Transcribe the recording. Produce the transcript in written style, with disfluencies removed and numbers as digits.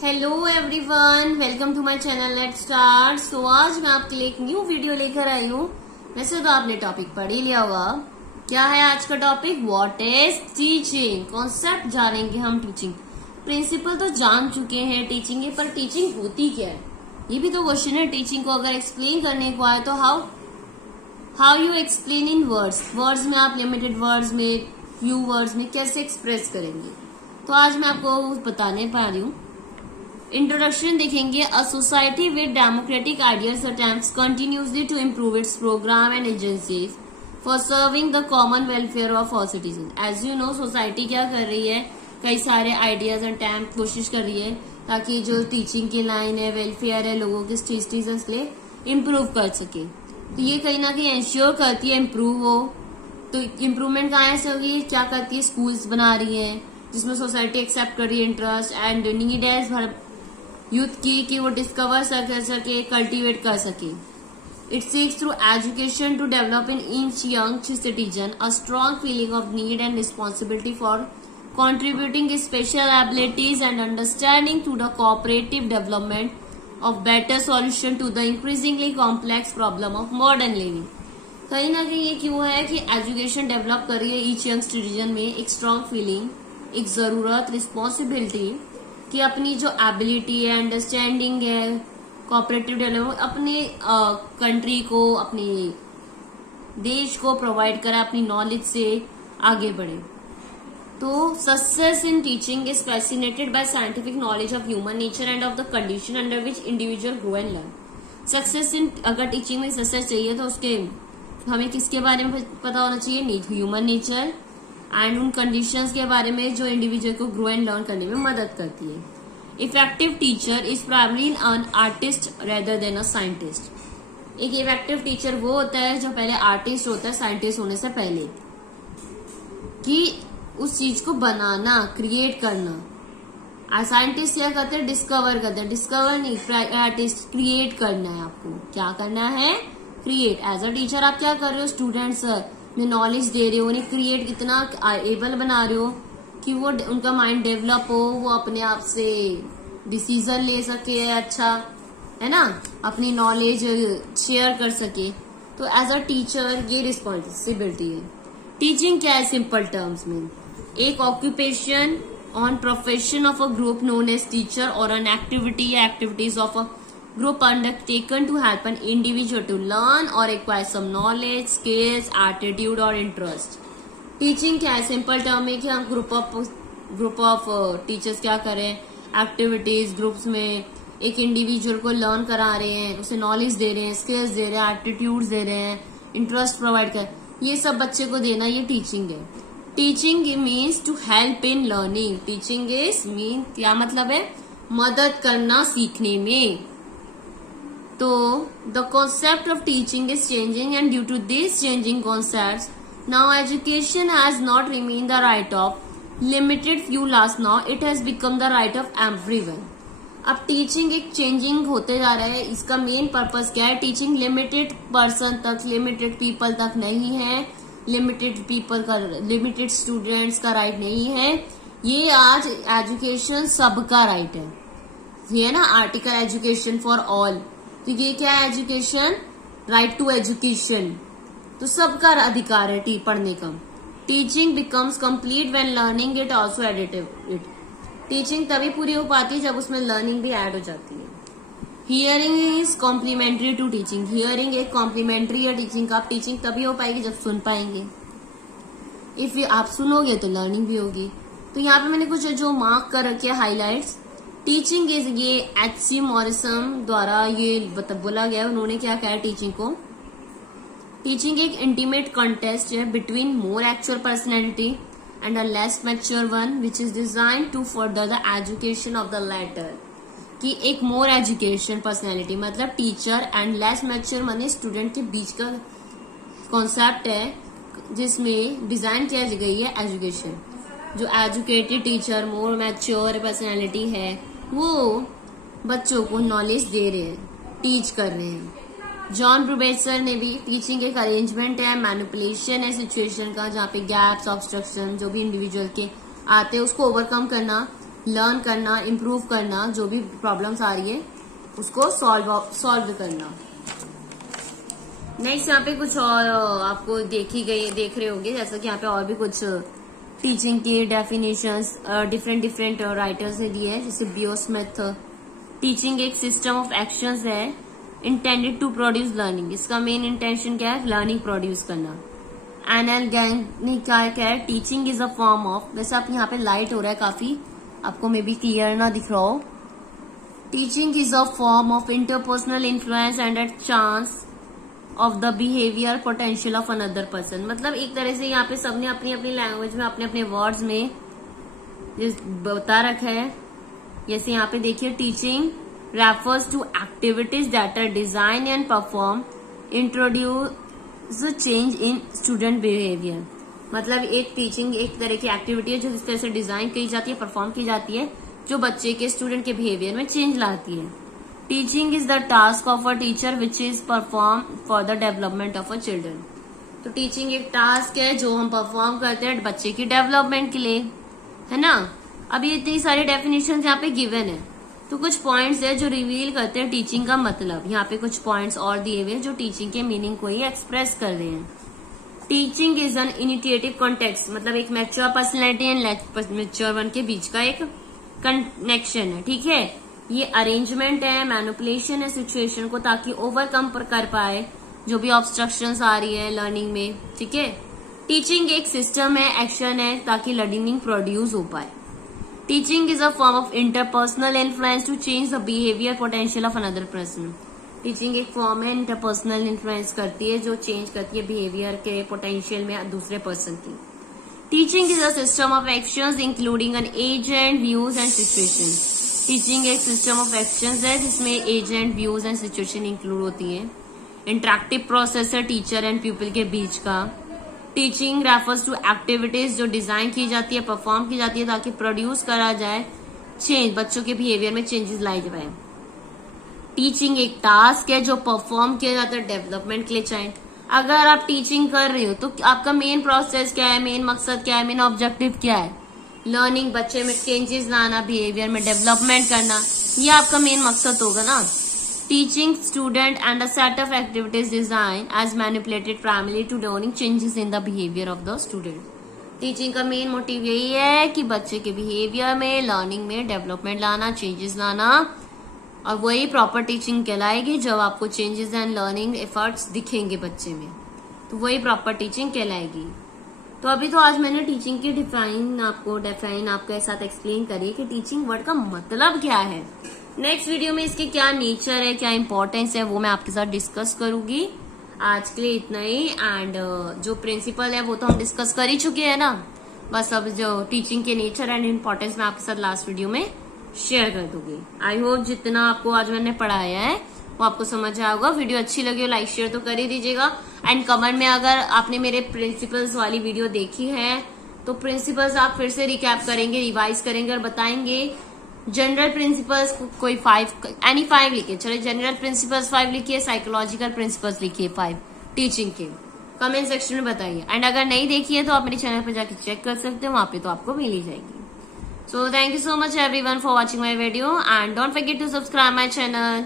Hello everyone, welcome to my channel let's start. So आज मैं आपके लिए एक न्यू वीडियो लेकर आई हूँ। वैसे तो आपने टॉपिक पढ़ ही लिया होगा। क्या है आज का topic? What is teaching. Concept जानेंगे हम। टीचिंग प्रिंसिपल तो जान चुके हैं टीचिंग के, पर टीचिंग होती क्या है ये भी तो क्वेश्चन है। टीचिंग को अगर एक्सप्लेन करने को आए तो how you explain in words में आप लिमिटेड वर्ड्स में, फ्यू वर्ड्स में कैसे एक्सप्रेस करेंगे। तो आज मैं आपको बताने पा रही हूँ। इंट्रोडक्शन देखेंगे। A society with democratic ideals attempts continuously to improve its program and agencies for serving the common welfare of all citizen. As you know, society क्या कर रही है, कई सारे आइडियाज अटेम्प्ट कोशिश कर रही है ताकि जो टीचिंग की लाइन है, वेलफेयर है, लोगों के सिटीजन के लिए इम्प्रूव कर सके। तो ये कहीं ना कहीं इंश्योर करती है इम्प्रूव हो। तो इम्प्रूवमेंट कहाँ से होगी? क्या करती है? स्कूल्स बना रही है जिसमें सोसाइटी एक्सेप्ट कर रही है इंटरेस्ट एंड नीड है यूथ की कि वो डिस्कवर कर सके, कल्टीवेट कर सके। It seeks through education to develop in each young citizen a strong feeling of need and responsibility for contributing special abilities and understanding to the cooperative development of better solution to the increasingly complex problem of modern living। कहीं ना कहीं ये क्यों है कि education develop कर रही है ईच यंग सिटीजन में एक स्ट्रॉन्ग फीलिंग, एक जरूरत, रिस्पॉन्सिबिलिटी कि अपनी जो एबिलिटी है, अंडरस्टैंडिंग है, कोऑपरेटिव डेवलपमेंट अपने कंट्री को, अपने देश को प्रोवाइड करा, अपनी नॉलेज से आगे बढ़े। तो success in teaching is fascinated by scientific knowledge of human nature end of the condition under which individual grow and learn. Success in, अगर टीचिंग में सक्सेस चाहिए तो उसके हमें किसके बारे में पता होना चाहिए? ह्यूमन नेचर एंड उन कंडीशंस के बारे में जो इंडिविजुअल को ग्रो एंड लर्न करने में मदद करती है। Effective teacher is primary an artist rather than a scientist. एक इफेक्टिव टीचर वो होता है जो पहले आर्टिस्ट होता है साइंटिस्ट होने से पहले, कि उस चीज को बनाना, क्रिएट करना। साइंटिस्ट क्या करते हैं? डिस्कवर करते हैं। डिस्कवर नहीं, आर्टिस्ट क्रिएट करना है। आपको क्या करना है? क्रिएट। एज अ टीचर आप क्या कर रहे हो? स्टूडेंट्स में नॉलेज दे रहे हो, उन्हें क्रिएट इतना एबल बना रहे हो कि वो उनका माइंड डेवलप हो, वो अपने आप से डिसीजन ले सके, अच्छा है ना, अपनी नॉलेज शेयर कर सके। तो एज अ टीचर ये रिस्पॉन्सिबिलिटी है। टीचिंग क्या है सिंपल टर्म्स में? एक occupation on profession of a group known as teacher और एन एक्टिविटी या activities of a group undertaken to help an individual to learn or acquire some knowledge, skills, attitude or interest। Teaching क्या है simple term में कि हम group of teachers क्या करें, activities groups में एक इंडिविजुअल को लर्न करा रहे हैं, उसे नॉलेज दे रहे हैं, स्किल्स दे रहे हैं, एटीट्यूड्स दे रहे हैं, इंटरेस्ट प्रोवाइड कर, ये सब बच्चे को देना, ये टीचिंग है। Teaching means to help in learning. Teaching is mean क्या मतलब है? मदद करना सीखने में। तो the concept of teaching is changing and due to these changing concepts now education has not remained the right of limited few last, now it has become the right of everyone। अब teaching एक changing होते जा रहा है। इसका main purpose क्या है? Teaching limited person तक, लिमिटेड पीपल तक नहीं है, लिमिटेड स्टूडेंट्स का राइट नहीं है। ये आज एजुकेशन सबका राइट है, ये ना आर्टिकल एजुकेशन फॉर ऑल। तो ये क्या है? एजुकेशन, राइट टू एजुकेशन, तो सबका अधिकार है पढ़ने का। Teaching becomes complete when learning it also additive it. Teaching तभी पूरी हो पाती है जब उसमें लर्निंग भी ऐड हो जाती है। Hearing is complementary to teaching. Hearing एक कॉम्प्लीमेंट्री है टीचिंग का। आप टीचिंग तभी हो पाएगी जब सुन पाएंगे। इफ आप सुनोगे तो लर्निंग भी होगी। तो यहाँ पे मैंने कुछ जो मार्क कर रखे हाईलाइट्स। टीचिंग इज, ये एच.सी. मॉरिसन द्वारा ये बोला गया, उन्होंने क्या कहा टीचिंग को? टीचिंग एक इंटीमेट कॉन्टेस्ट है between more actual personality and a less mature one which is design to further the education of the latter. कि एक मोर एजुकेशन पर्सनैलिटी मतलब टीचर एंड लेस मैच्योर माने स्टूडेंट के बीच का कॉन्सेप्ट है, जिसमें डिजाइन किया गई है एजुकेशन। जो एजुकेटेड टीचर, मोर मैच्योर पर्सनैलिटी है, वो बच्चों को नॉलेज दे रहे हैं, टीच कर रहे हैं। जॉन ब्रूबेट्सर ने भी टीचिंग एक अरेंजमेंट है, मैनिपुलेशन है सिचुएशन का, जहाँ पे गैप्स, ऑब्स्ट्रक्शन जो भी इंडिविजुअल के आते हैं उसको ओवरकम करना लर्न करना, इम्प्रूव करना, जो भी प्रॉब्लम्स आ रही है उसको सॉल्व करना। नेक्स्ट यहाँ पे कुछ और आपको देख रहे होंगे, जैसा कि यहाँ पे और भी कुछ टीचिंग के डेफिनेशंस डिफरेंट राइटर्स ने दिए हैं, जैसे बियो स्मिथ। टीचिंग एक सिस्टम ऑफ एक्शंस है इंटेंडेड टू प्रोड्यूस लर्निंग। इसका मेन इंटेंशन क्या है? लर्निंग प्रोड्यूस करना। एनएल गैंग ने क्या है? Teaching is a form of, वैसे आप यहाँ पे लाइट हो रहा है काफी, आपको मे बी क्लियर ना दिख रहा हो। Teaching is a form of interpersonal influence and a chance of the behavior potential of another person. मतलब एक तरह से यहाँ पे सबने अपनी अपनी लैंग्वेज में अपने अपने वर्ड्स में बता रखा है। जैसे यहाँ पे देखिए, teaching refers to activities that are design and perform introduce change in student behavior. मतलब एक टीचिंग एक तरह की एक्टिविटी है जो जिस तरह से डिजाइन की जाती है, परफॉर्म की जाती है, जो बच्चे के स्टूडेंट के बिहेवियर में चेंज लाती है। Teaching is the task of a teacher which is perform for the development of a children. तो टीचिंग एक टास्क है जो हम परफॉर्म करते हैं बच्चे की डेवलपमेंट के लिए, है ना। अभी इतनी सारी डेफिनेशन यहाँ पे गिवन है, तो कुछ पॉइंट्स है जो रिवील करते हैं टीचिंग का मतलब। यहाँ पे कुछ पॉइंट्स और दिए हुए जो टीचिंग के मीनिंग को ही एक्सप्रेस कर रहे हैं। Teaching is an initiative context, मतलब एक mature personality and mature one के बीच का एक कनेक्शन है, ठीक है। ये अरेंजमेंट है, मैनिपुलेशन है सिचुएशन को, ताकि ओवरकम कर पाए जो भी ऑब्स्ट्रक्शंस आ रही है लर्निंग में, ठीक है। टीचिंग एक सिस्टम है, एक्शन है, ताकि लर्निंग प्रोड्यूस हो पाए। Teaching is a form of interpersonal influence to change the behavior potential of another person. Teaching एक फॉर्म है, इंटरपर्सनल इन्फ्लुएंस करती है, जो चेंज करती है बिहेवियर के पोटेंशियल में दूसरे पर्सन की। Teaching is a system of actions including an agent, views and situation. Teaching एक सिस्टम ऑफ एक्शंस है जिसमें agent, views and situation include होती है। इंटरैक्टिव प्रोसेस है टीचर एंड पीपल के बीच का। टीचिंग रेफर्स टू एक्टिविटीज जो डिजाइन की जाती है, परफॉर्म की जाती है, ताकि प्रोड्यूस करा जाए चेंज, बच्चों के बिहेवियर में चेंजेस लाई जाए। टीचिंग एक टास्क है जो परफॉर्म किया जाता है डेवलपमेंट के लिए चाहे। अगर आप टीचिंग कर रहे हो तो आपका मेन प्रोसेस क्या है, मेन मकसद क्या है, मेन ऑब्जेक्टिव क्या है? लर्निंग, बच्चे में चेंजेस लाना, बिहेवियर में डेवलपमेंट करना, ये आपका मेन मकसद होगा ना। Teaching student and a set of activities design as manipulated primary to learning changes in the behavior of the student. Teaching का मेन मोटिव यही है कि बच्चे के बिहेवियर में, लर्निंग में डेवलपमेंट लाना, चेंजेस लाना, और वही प्रॉपर टीचिंग कहलाएगी। जब आपको चेंजेस एंड लर्निंग एफर्ट्स दिखेंगे बच्चे में, तो वही प्रॉपर टीचिंग कहलाएगी। तो अभी तो आज मैंने टीचिंग की डिफाइन आपके साथ एक्सप्लेन करी कि टीचिंग वर्ड का मतलब क्या है। नेक्स्ट वीडियो में इसके क्या नेचर है, क्या इंपॉर्टेंस है, वो मैं आपके साथ डिस्कस करूंगी। आज के लिए इतना ही। एंड जो प्रिंसिपल है वो तो हम डिस्कस कर ही चुके हैं ना, बस अब जो टीचिंग के नेचर एंड इम्पोर्टेंस मैं आपके साथ लास्ट वीडियो में शेयर कर दूंगी। आई होप जितना आपको आज मैंने पढ़ाया है वो आपको समझ आया होगा। वीडियो अच्छी लगी हो लाइक शेयर तो कर ही दीजिएगा। एंड कमेंट में अगर आपने मेरे प्रिंसिपल्स वाली वीडियो देखी है तो प्रिंसिपल्स आप फिर से रिकैप करेंगे, रिवाइज करेंगे और बताएंगे। जनरल प्रिंसिपल्स कोई 5 लिखिए, चलिए जनरल प्रिंसिपल्स 5 लिखिए, साइकोलॉजिकल प्रिंसिपल्स लिखिए 5 टीचिंग के। कमेंट सेक्शन में बताइए। एंड अगर नहीं देखी है तो आप मेरे चैनल पर जाके चेक कर सकते हो, वहां पे तो आपको मिल ही जाएगी। So thank you so much everyone for watching my video and don't forget to subscribe my channel.